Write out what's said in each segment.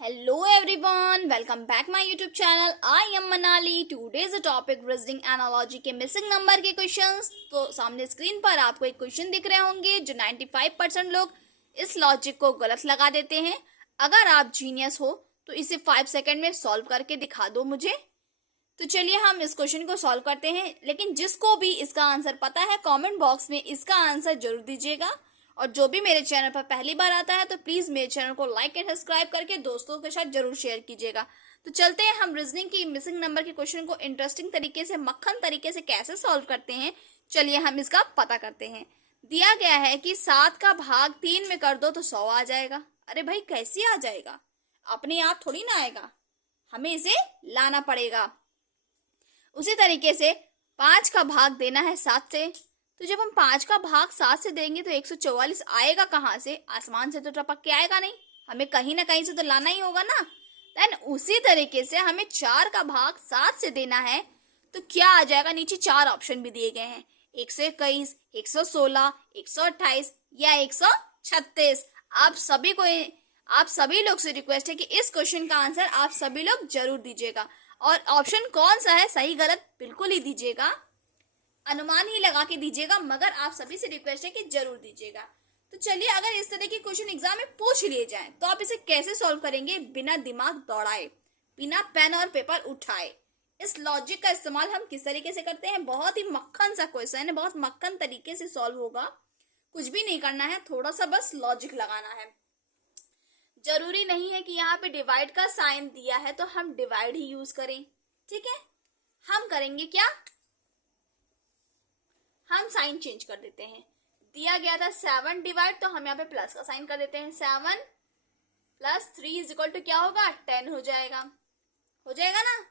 Hello everyone, welcome back my YouTube channel. I am Manali. Today's topic reasoning analogy के missing number के questions. तो सामने screen पर आपको एक क्वेश्चन दिख रहे होंगे जो 95% लोग इस लॉजिक को गलत लगा देते हैं। अगर आप जीनियस हो तो इसे 5 सेकंड में सॉल्व करके दिखा दो मुझे। तो चलिए हम इस क्वेश्चन को सॉल्व करते हैं, लेकिन जिसको भी इसका आंसर पता है कमेंट बॉक्स में इसका आंसर जरूर दीजिएगा। और जो भी मेरे चैनल पर पहली बार आता है तो प्लीज मेरे चैनल को लाइक एंड सब्सक्राइब करके दोस्तों के साथ जरूर शेयर कीजिएगा। तो चलते हैं हम रीजनिंग की मिसिंग नंबर के क्वेश्चन को इंटरेस्टिंग तरीके से, मक्खन तरीके से कैसे सॉल्व करते हैं। चलिए हम इसका पता करते हैं। दिया गया है कि 7 का भाग 3 में कर दो तो 100 आ जाएगा। अरे भाई कैसे आ जाएगा, अपने आप थोड़ी ना आएगा, हमें इसे लाना पड़ेगा। उसी तरीके से 5 का भाग देना है 7 से, तो जब हम 5 का भाग 7 से देंगे तो 144 आएगा कहाँ से? आसमान से तो टपक के आएगा नहीं, हमें कहीं ना कहीं से तो लाना ही होगा ना। देन उसी तरीके से हमें 4 का भाग 7 से देना है, तो क्या आ जाएगा? नीचे 4 ऑप्शन भी दिए गए हैं, 121, 116, 128 या 136। आप सभी लोग से रिक्वेस्ट है कि इस क्वेश्चन का आंसर आप सभी लोग जरूर दीजिएगा। और ऑप्शन कौन सा है, सही गलत बिल्कुल ही दीजिएगा, अनुमान ही लगा के दीजिएगा, मगर आप सभी से रिक्वेस्ट है कि जरूर दीजिएगा। तो चलिए, अगर इस तरह के क्वेश्चन एग्जाम में पूछ लिए जाएं तो आप इसे कैसे सॉल्व करेंगे बिना दिमाग दौड़ाए, बिना पेन और पेपर उठाए। इस लॉजिक का इस्तेमाल हम किस तरीके से करते हैं? बहुत ही मक्खन सा क्वेश्चन है, बहुत मक्खन तरीके से सॉल्व होगा। कुछ भी नहीं करना है, थोड़ा सा बस लॉजिक लगाना है। जरूरी नहीं है कि यहाँ पे डिवाइड का साइन दिया है तो हम डिवाइड ही यूज करें, ठीक है। हम करेंगे क्या, हम साइन चेंज कर देते हैं। दिया गया था 7 डिवाइड, तो हम यहाँ पे प्लस का साइन कर देते हैं। 7 प्लस 3 इज इक्वल टू क्या होगा? 10 हो जाएगा ना।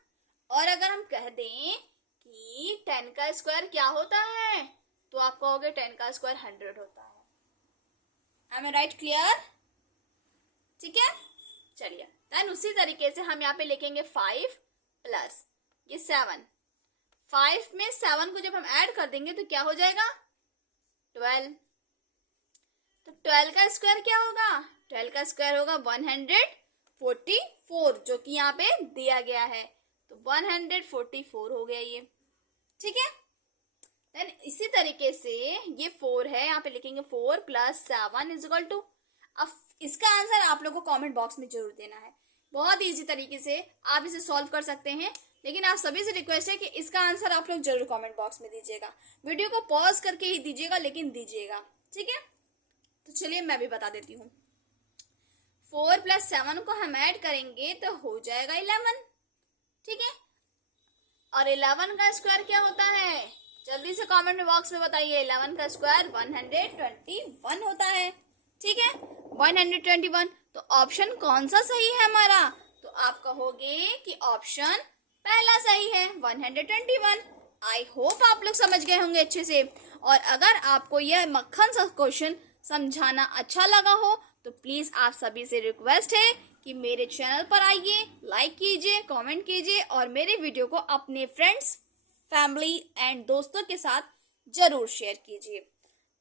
और अगर हम कह दें कि 10 का स्क्वायर क्या होता है, तो आप कहोगे 10 का स्क्वायर 100 होता है। Am I right? क्लियर? ठीक है, चलिए। देन उसी तरीके से हम यहाँ पे लिखेंगे 5 प्लस ये 7। 5 में 7 को जब हम ऐड कर देंगे तो क्या हो जाएगा? 12। तो 12 का स्क्वायर क्या होगा? 12 का स्क्वायर होगा 144, जो कि यहाँ पे दिया गया है। तो 144 हो गया ये, ठीक है। देन इसी तरीके से ये 4 है, यहाँ पे लिखेंगे 4 प्लस 7 इज इक्वल टू। अब इसका आंसर आप लोगों को कमेंट बॉक्स में जरूर देना है। बहुत इजी तरीके से आप इसे सॉल्व कर सकते हैं, लेकिन आप सभी से रिक्वेस्ट है कि इसका आंसर आप लोग जरूर कमेंट बॉक्स में दीजिएगा। वीडियो को पॉज करके ही दीजिएगा, लेकिन दीजिएगा, ठीक है। तो चलिए मैं भी बता देती हूँ। 4 प्लस 7 को हम ऐड करेंगे तो हो जाएगा 11, ठीक है। और 11 का स्क्वायर क्या होता है? जल्दी से कमेंट बॉक्स में बताइए। 11 का स्क्वायर 121 होता है, ठीक है, 121। तो ऑप्शन कौन सा सही है हमारा? तो आप कहोगे कि ऑप्शन पहला सही है, 121। आई होप आप लोग समझ गए होंगे अच्छे से। और अगर आपको यह मक्खन सा क्वेश्चन समझाना अच्छा लगा हो तो प्लीज आप सभी से रिक्वेस्ट है कि मेरे चैनल पर आइए, लाइक कीजिए, कमेंट कीजिए और मेरे वीडियो को अपने फ्रेंड्स, फैमिली एंड दोस्तों के साथ जरूर शेयर कीजिए।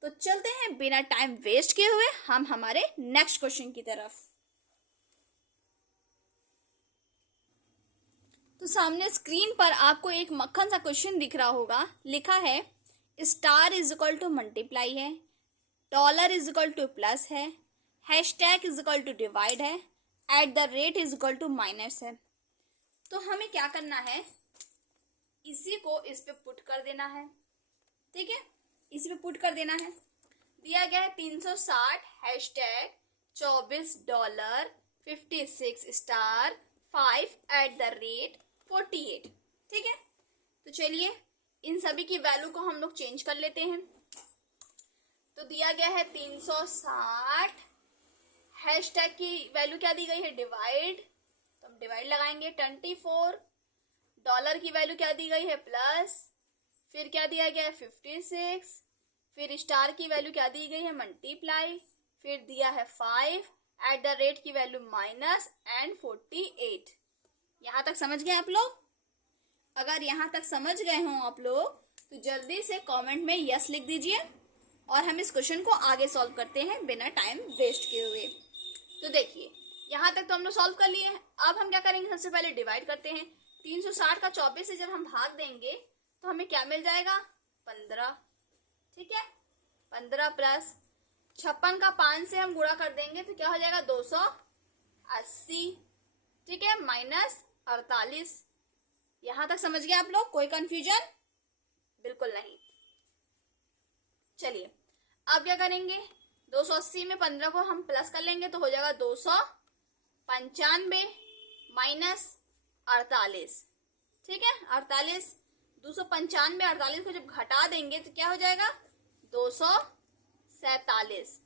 तो चलते हैं बिना टाइम वेस्ट किए हुए हम हमारे नेक्स्ट क्वेश्चन की तरफ। तो सामने स्क्रीन पर आपको एक मक्खन सा क्वेश्चन दिख रहा होगा। लिखा है star is equal to multiply है, dollar is equal to plus है, hashtag is equal to divide है, at the rate is equal to minus है। तो हमें क्या करना है, इसी को इस पे पुट कर देना है, ठीक है, इसी पे पुट कर देना है। दिया गया है 360 hashtag 24 dollar 56 star 5 eight the rate 48, ठीक है। तो चलिए इन सभी की वैल्यू को हम लोग चेंज कर लेते हैं। तो दिया गया है 360, हैशटैग की वैल्यू क्या दी गई है? डिवाइड, तो हम डिवाइड लगाएंगे। 24 डॉलर की वैल्यू क्या दी गई है? प्लस, फिर क्या दिया गया है? 56, फिर स्टार की वैल्यू क्या दी गई है? मल्टीप्लाई, फिर दिया है 5 एट द रेट की वैल्यू माइनस एंड 48। यहाँ तक समझ गए आप लोग? अगर यहाँ तक समझ गए हों आप लोग तो जल्दी से कमेंट में यस लिख दीजिए और हम इस क्वेश्चन को आगे सॉल्व करते हैं बिना टाइम वेस्ट किए हुए। तो देखिए यहाँ तक तो हम लोग सॉल्व कर लिए हैं। अब हम क्या करेंगे, सबसे पहले डिवाइड करते हैं। 360 का 24 से जब हम भाग देंगे तो हमें क्या मिल जाएगा, 15। ठीक है, 15 प्लस 56 का 5 से हम गुणा कर देंगे तो क्या हो जाएगा, 280। ठीक है, माइनस 48। यहां तक समझ गए आप लोग, कोई कंफ्यूजन? बिल्कुल नहीं। चलिए अब क्या करेंगे, 280 में 15 को हम प्लस कर लेंगे तो हो जाएगा 295 माइनस 48। ठीक है, 48, 295 48 को जब घटा देंगे तो क्या हो जाएगा, 247।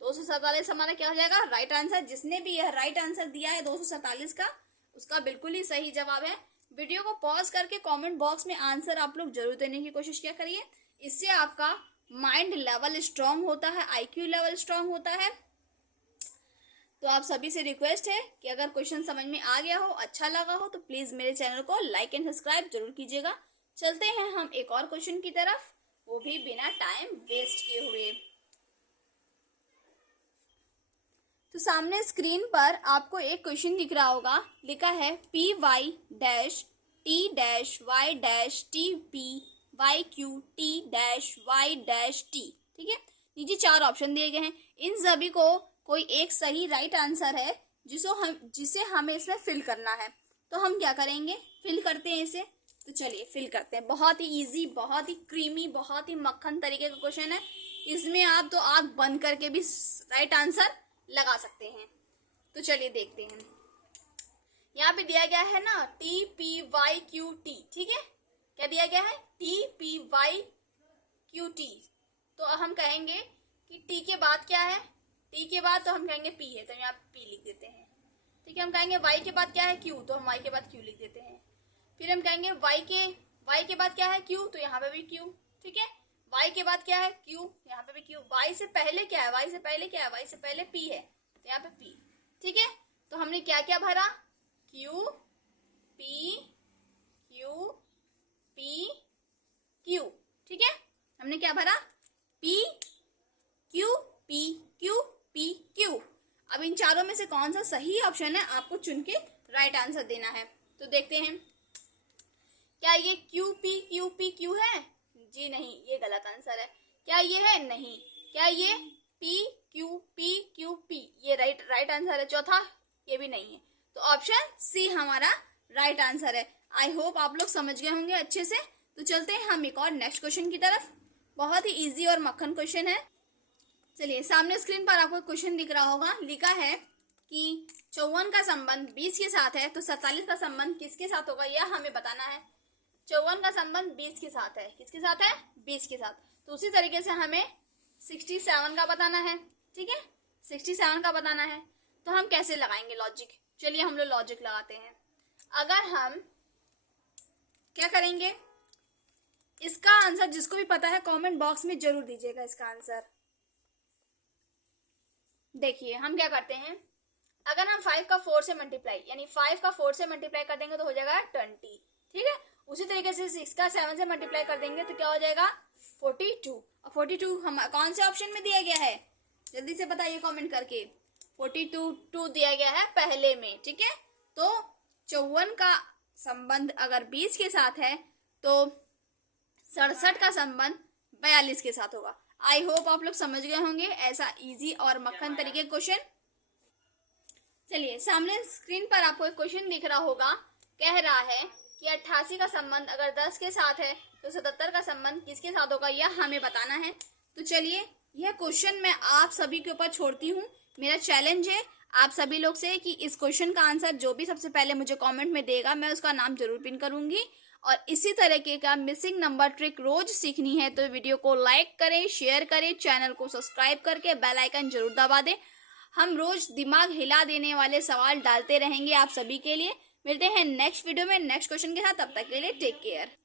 247 हमारा क्या हो जाएगा, राइट आंसर। जिसने भी यह राइट आंसर दिया है 247 का, उसका बिल्कुल ही सही जवाब है। वीडियो को पॉज करके कमेंट बॉक्स में आंसर आप लोग जरूर देने की कोशिश क्या करिए। इससे आपका माइंड लेवल स्ट्रांग होता है, आईक्यू लेवल स्ट्रांग होता है। तो आप सभी से रिक्वेस्ट है कि अगर क्वेश्चन समझ में आ गया हो, अच्छा लगा हो, तो प्लीज मेरे चैनल को लाइक एंड सब्सक्राइब जरूर कीजिएगा। चलते हैं हम एक और क्वेश्चन की तरफ, वो भी बिना टाइम वेस्ट किए हुए। तो सामने स्क्रीन पर आपको एक क्वेश्चन दिख रहा होगा, लिखा है P Y dash T dash Y dash T P Y Q T dash Y dash T. ठीक है, नीचे 4 ऑप्शन दिए गए हैं। इन सभी को कोई एक सही राइट आंसर है जिसे हमें इसमें फिल करना है। तो हम क्या करेंगे, फिल करते हैं इसे। तो चलिए फिल करते हैं। बहुत ही इजी, बहुत ही क्रीमी, बहुत ही मक्खन तरीके का क्वेश्चन है। इसमें आप तो आंख बंद करके भी राइट आंसर लगा सकते हैं। तो चलिए देखते हैं। यहाँ पे दिया गया है ना T P Y Q T. ठीक है, क्या दिया गया है, T P Y Q T. तो हम कहेंगे कि टी के बाद क्या है, टी के बाद तो हम कहेंगे पी है, तो यहाँ पी लिख देते हैं। ठीक है, हम कहेंगे वाई के बाद क्या है, क्यू, तो हम वाई के बाद क्यू लिख देते हैं। फिर हम कहेंगे वाई के बाद क्या है, क्यू, तो यहाँ पे भी क्यू। ठीक है, वाई के बाद क्या है, क्यू, यहाँ पे भी क्यू। वाई से पहले क्या है, वाई से पहले क्या है, वाई से पहले पी है, तो यहाँ पे पी। ठीक है, तो हमने क्या क्या भरा, Q P Q P Q. ठीक है, हमने क्या भरा, P Q P Q P Q. अब इन चारों में से कौन सा सही ऑप्शन है, आपको चुन के राइट आंसर देना है। तो देखते हैं, क्या ये क्यू पी क्यू है, जी नहीं, ये गलत आंसर है। क्या ये है, नहीं। क्या ये पी क्यू पी, ये राइट आंसर है। चौथा, ये भी नहीं है। तो ऑप्शन सी हमारा राइट आंसर है। आई होप आप लोग समझ गए होंगे अच्छे से। तो चलते हैं हम एक और नेक्स्ट क्वेश्चन की तरफ। बहुत ही इजी और मक्खन क्वेश्चन है। चलिए, सामने स्क्रीन पर आपको क्वेश्चन दिख रहा होगा, लिखा है कि 54 का संबंध 20 के साथ है तो 47 का संबंध किसके साथ होगा, यह हमें बताना है। 54 का संबंध 20 के साथ है, किसके साथ है, 20 के साथ। तो उसी तरीके से हमें 67 का बताना है। ठीक है, 67 का बताना है। तो हम कैसे लगाएंगे लॉजिक, चलिए हम लोग लॉजिक लगाते हैं। अगर हम क्या करेंगे, इसका आंसर जिसको भी पता है कमेंट बॉक्स में जरूर दीजिएगा इसका आंसर। देखिए हम क्या करते हैं, अगर हम 5 का 4 से मल्टीप्लाई, यानी 5 का 4 से मल्टीप्लाई कर देंगे तो हो जाएगा 20। ठीक है, उसी तरीके से 6 का 7 से मल्टीप्लाई कर देंगे तो क्या हो जाएगा, 42। और 42 हम कौन से ऑप्शन में दिया गया है, जल्दी से बताइए कमेंट करके। 42 दिया गया है पहले में। ठीक है, तो 54 का संबंध अगर 20 के साथ है तो 67 का संबंध 42 के साथ होगा। आई होप आप लोग समझ गए होंगे ऐसा इजी और मक्खन तरीके क्वेश्चन। चलिए, सामने स्क्रीन पर आपको एक क्वेश्चन दिख रहा होगा, कह रहा है कि 88 का संबंध अगर 10 के साथ है तो 77 का संबंध किसके साथ होगा, यह हमें बताना है। तो चलिए, यह क्वेश्चन मैं आप सभी के ऊपर छोड़ती हूँ। मेरा चैलेंज है आप सभी लोग से कि इस क्वेश्चन का आंसर जो भी सबसे पहले मुझे कमेंट में देगा, मैं उसका नाम जरूर पिन करूंगी। और इसी तरीके का मिसिंग नंबर ट्रिक रोज सीखनी है तो वीडियो को लाइक करें, शेयर करें, चैनल को सब्सक्राइब करके बेल आइकन जरूर दबा दें। हम रोज दिमाग हिला देने वाले सवाल डालते रहेंगे आप सभी के लिए। मिलते हैं नेक्स्ट वीडियो में नेक्स्ट क्वेश्चन के साथ, तब तक के लिए टेक केयर।